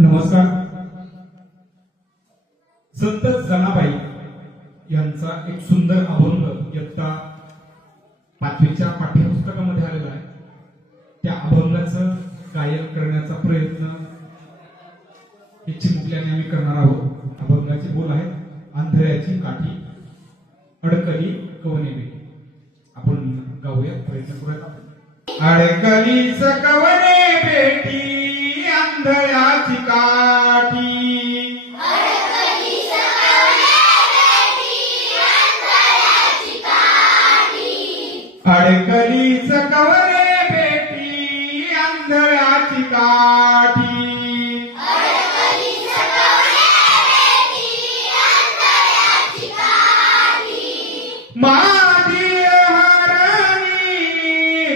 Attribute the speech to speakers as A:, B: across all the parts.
A: नमस्कार. संत जनाबाई यांचा एक सुंदर अभंग इयत्ता पाचवीच्या पाठ्यपुस्तकामध्ये आलेला आहे. त्या अभंगाचं गायन करण्याचा प्रयत्न चिमुकल्याने आम्ही करणार आहोत. अभंगाचे बोल आहेत आंधळ्याची काठी अडकली कवने आपण गाऊया प्रयत्न करूयात अडकलीच कवने बेटी. अडकलीच कवने बेटी आंधळ्याची काठी. माझी हरणी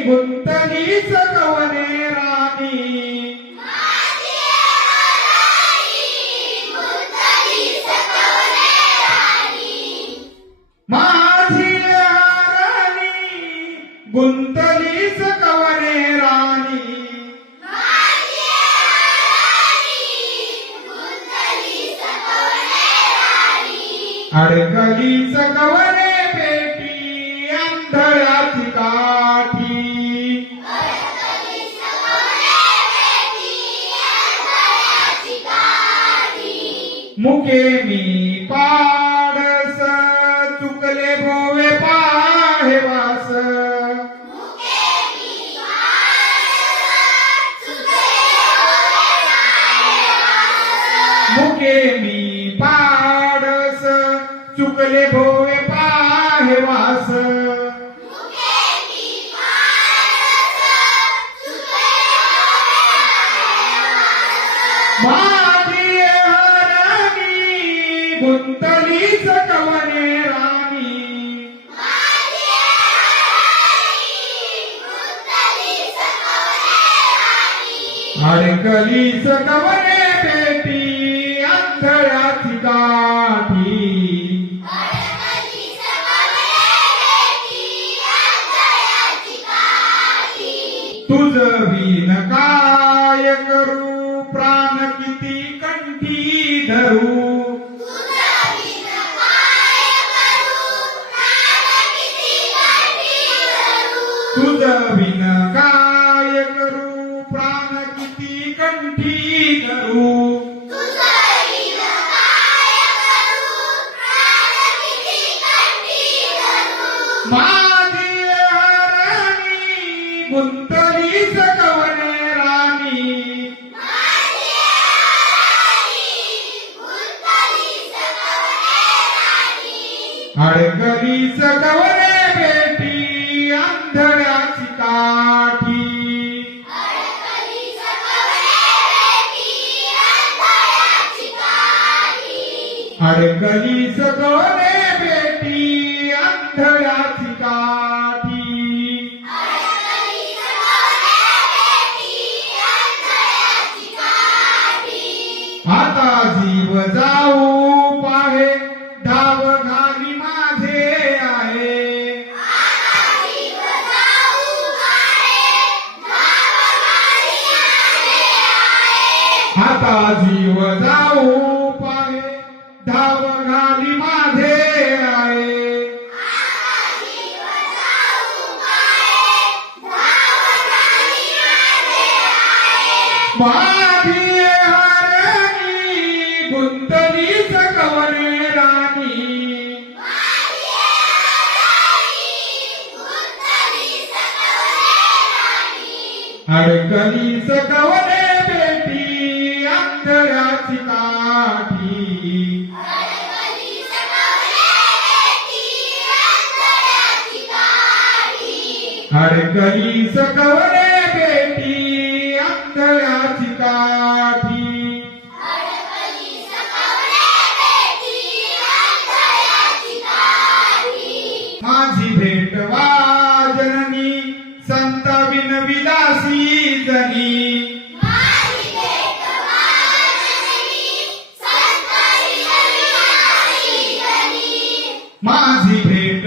A: गुंतलीच कवने गुंतलीच कवने राणी अडकलीच कवने पेटी अंधळाची काठी मुके मी पा चुकले भोवे पाहे वास. माझी हरणी गुंतलीच कवने राणी अडकलीच कवने तुझ विन काय अडकलीच कवने बेटी अंधळ्याची काठी आता जीव जाऊ पाहे धाव घाली माझे आहे. माझी हरणी गुंतलीच कवने राणी. अडकलीच कवने बेटी अंधळ्याची काठी. माझी भेट वाजनी संत बिन विलासी जनी. माझी भेट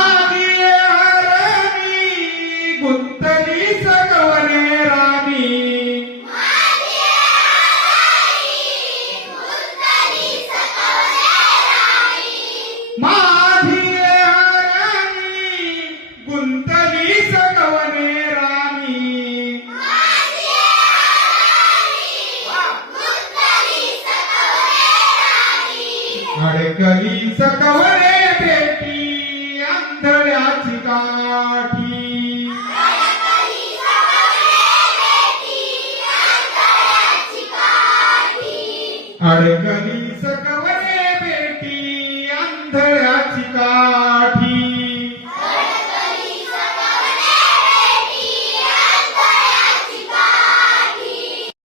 A: अडकली सकवरे भेटी अंधळ्याची काय